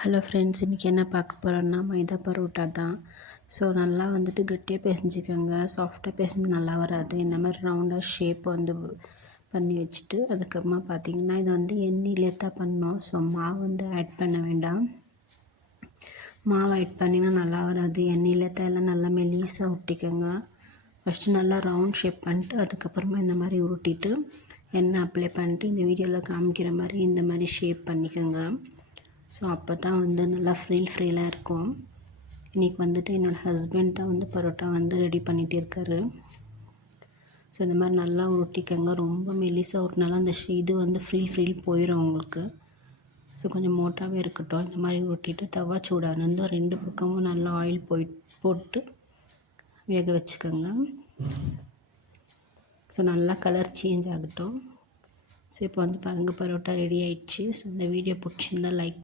Hello friends, இன்றைக்கி என்ன பார்க்க போகிறோன்னா மைதா பரோட்டா தான். ஸோ நல்லா வந்துட்டு கட்டியாக பிசைஞ்சிக்கோங்க. சாஃப்டாக பிசைஞ்சு நல்லா வராது. இந்த மாதிரி ரவுண்டாக ஷேப் வந்து பண்ணி வச்சுட்டு அதுக்கப்புறமா பார்த்திங்கன்னா இது வந்து எண்ணெயிலே தான் பண்ணோம். ஸோ மாவு வந்து ஆட் பண்ண வேண்டாம். மாவு ஆட் பண்ணினா நல்லா வராது. எண்ணெயில் தான் எல்லாம் நல்லா மெலிசாக ஒட்டிக்கோங்க. ஃபஸ்ட்டு நல்லா ரவுண்ட் ஷேப் பண்ணிட்டு அதுக்கப்புறமா இந்த மாதிரி உருட்டிட்டு எண்ணெய் அப்ளை பண்ணிட்டு இந்த வீடியோவில் காமிக்கிற மாதிரி இந்த மாதிரி ஷேப் பண்ணிக்கோங்க. ஸோ அப்போ தான் வந்து நல்லா ஃப்ரீலாக இருக்கும். இன்றைக்கி வந்துட்டு என்னோடய ஹஸ்பண்ட் தான் வந்து பரோட்டா வந்து ரெடி பண்ணிகிட்டே இருக்காரு. ஸோ இந்த மாதிரி நல்லா உருட்டிக்கங்க. ரொம்ப மெலிசாக உருட்டினாலும் அந்த இது வந்து ஃப்ரீல் போயிடும் உங்களுக்கு. ஸோ கொஞ்சம் மோட்டாகவே இருக்கட்டும். இந்த மாதிரி உருட்டிட்டு தவா சூடானதும் 2 பக்கமும் நல்லா ஆயில் போட்டு வேக வச்சுக்கோங்க. ஸோ நல்லா கலர் சேஞ்ச் ஆகட்டும். ஸோ இப்போ வந்து பாருங்கள், பரோட்டா ரெடி ஆயிடுச்சு. ஸோ இந்த வீடியோ பிடிச்சிருந்தா லைக்